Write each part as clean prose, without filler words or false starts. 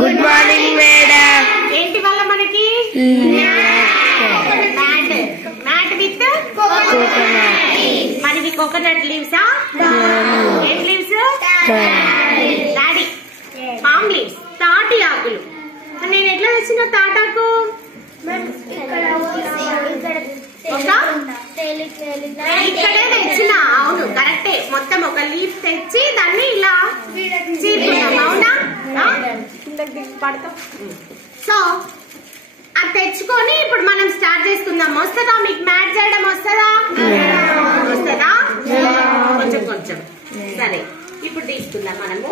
Good morning madam. ఏంటి వల్ల మనకి మ్యాట్ విత్ మనది కోకోనట్ లీవ్సా? ఏం లీవ్స్? డాడీ పామ్ లీవ్స్, తాటి ఆకులు. నేను ఎట్లా తెచ్చిన తాటాకు? ఇక్కడే తెచ్చిన. అవును కరెక్టే. మొత్తం ఒక లీఫ్ తెచ్చి దాన్ని ఇలా చీరుకున్నాం. అవునా? పడతాం. సో అది తెచ్చుకొని ఇప్పుడు మనం స్టార్ట్ చేసుకుందాం. వస్తుందా మీకు మ్యాట్ చేయడం? వస్తుందా? కొంచెం కొంచెం. సరే ఇప్పుడు తీసుకుందాం మనము.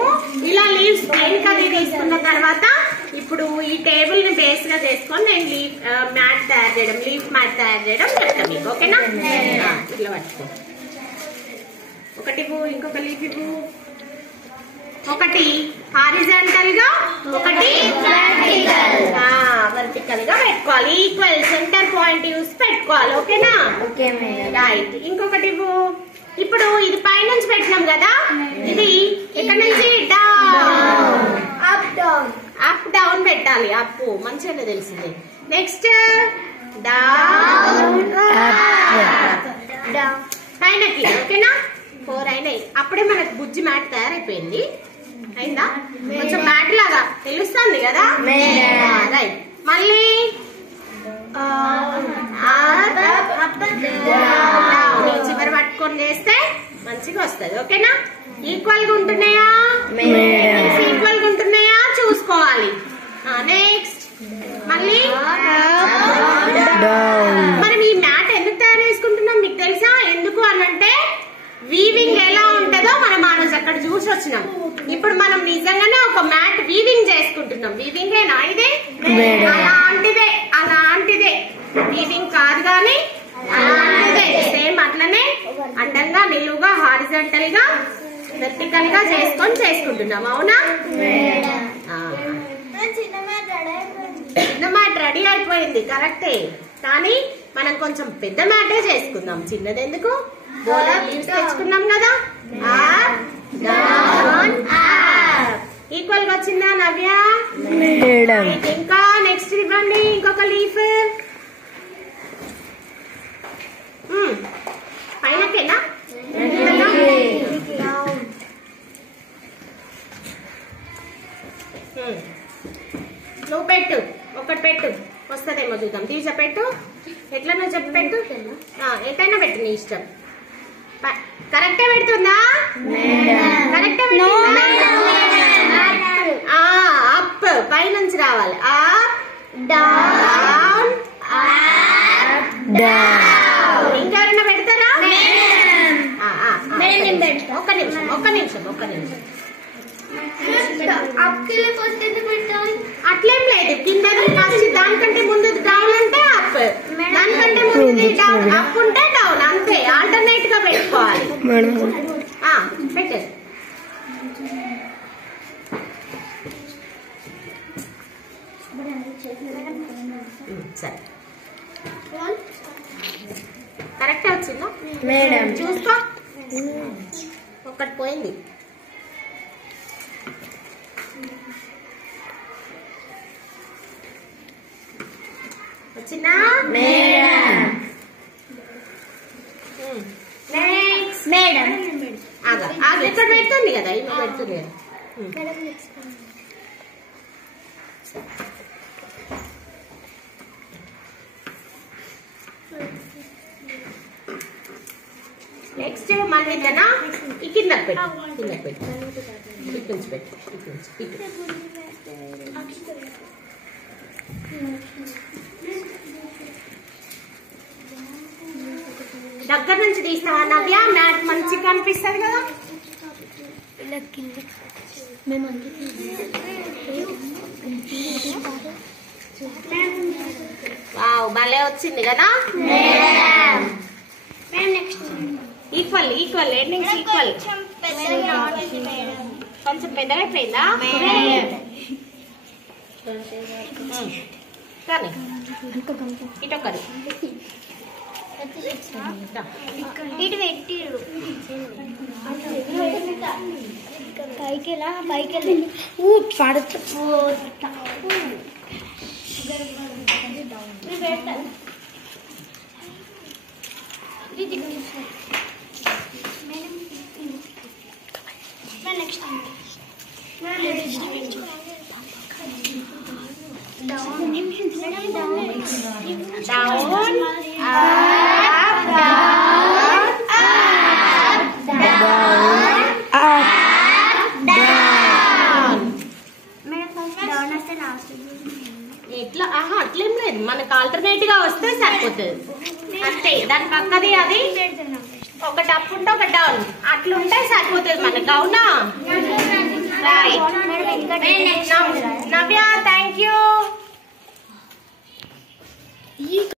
ఇలా లీవ్స్ ప్లెయిన్ కది తీసుకున్న తర్వాత ఇప్పుడు ఈ టేబుల్ ని బేస్ గా చేసుకొని నేను లీఫ్ మ్యాట్ తయారు చేయడం, లీఫ్ మ్యాట్ తయారు చేయడం చెప్తాను మీకు. ఓకేనా? ఇట్లా పట్టుకో. ఒకటి ఇంకొక లీఫ్ ఇవ్వు. ఒకటి హారిజాంటల్ గా, ఒకటి వర్టికల్ గా పెట్టుకోవాలి. ఈక్వల్ సెంటర్ పాయింట్ యూస్ పెట్టుకోవాలి. ఓకేనా? రైట్. ఇంకొకటి ఇవ్వు. ఇప్పుడు ఇది పైనుంచి పెట్టినాం కదా, ఇది ఇక్కడ నుంచి అప్ డౌన్ పెట్టాలి. అప్ మంచిగానే తెలిసింది. నెక్స్ట్ డౌన్ పైనకి. ఓకేనా? 4 అయినాయి. అప్పుడే మనకు బుజ్జి మ్యాట్ తయారైపోయింది. అయిందా? కొంచెం మ్యాట్ లాగా తెలుస్తుంది కదా. రైట్. మళ్ళీ చివరి పట్టుకొని చేస్తే మంచిగా వస్తుంది. ఓకేనా? ఈక్వల్ గా ఉంటున్నాయా? ఈక్వల్ గా ఉంటున్నాయా చూసుకోవాలి. నెక్స్ట్ మళ్ళీ మనం ఈ మ్యాట్ ఎందుకు తయారు చేసుకుంటున్నాం మీకు తెలుసా? ఎందుకు అనంటే వీవింగ్ ఎలా ఉంటుందో మనం ఆ రోజు అక్కడ చూసి వచ్చినాం. ఇప్పుడు మనం నిజంగానే ఒక మ్యాట్ వీవింగ్ చేసుకుంటున్నాం. వీవింగ్ ఏనా ఇది? అలాంటిదే వీవింగ్ కాదు కానీ అలాంటిదే. సేమ్ అట్లనే అడ్డంగా, నిలువుగా, హారిజాంటల్ గా, వెర్టికల్ గా చేసుకుంటున్నాం. అవునా? చిన్న మ్యాట్ రెడీ అయిపోయింది. కరెక్టే. కానీ మనం కొంచెం పెద్ద మ్యాటే చేసుకుందాం. చిన్నది ఎందుకు? లీవ్స్ తెచ్చుకున్నాం కదా. ఈక్వల్ గా వచ్చిందా నవ్య? ఇంకా నెక్స్ట్ ఇవ్వండి. ఇంకొక లీఫ్ పైనకేనా? నువ్వు పెట్టు, ఒకటి పెట్టు. వస్తుందేమో చూద్దాం. తీస పెట్టు. ఎట్లా నువ్వు చెప్పి పెట్టు. ఎటైనా పెట్టు, నీ ఇష్టం. కరెక్టే పెడుతుందా? కరెక్టే పెడుతుందా? అప్ పైనుంచి రావాలి. అప్ డౌన్ ఇంకెవరైనా పెడతారా? ఒక్క నిమిషం. అట్లేం లేదు. కింద ఫస్ట్ దానికంటే ముందు డౌన్ అంటే అప్, దానికంటే ముందు అప్ ఉంటే డౌన్. అంతే. ఆల్టర్నేట్ గా పెట్టుకోవాలి. పెట్టేది సరే. కరెక్టే వచ్చిందా మేడం? చూసుకో. ఒక్కటి పోయింది. వచ్చిందా మేడం? నెక్స్ట్ మేడం ఇక్కడ పెడుతుంది కదా, ఇవి పెడుతుంది కదా. నెక్స్ట్ మళ్ళీ ఈ కిందకి పెట్టు. కిందకి పెట్టు. ఇటు నుంచి పెట్టు. ఇటు దగ్గర నుంచి తీస్తావా నవ్య? మ్యాట్ మంచిగా కనిపిస్తుంది కదా. వావ్, భలే వచ్చింది కదా. Equal endings equal. కొంచెం పెద్దగా అయిపోయిందా? కానీ ఇటొకరు ఇటు పెట్టిరు పైకి వెళ్ళి నెక్స్ట్ ఎట్లా అట్లేం లేదు, మనకు ఆల్టర్నేట్ గా వస్తే సరిపోతుంది అంతే. దాని పక్కది అది ఒకటి అప్ ఉంటే ఒక డౌన్ అట్లుంటే సరిపోతుంది మనకు. అవునా? రైట్. Navya, thank you.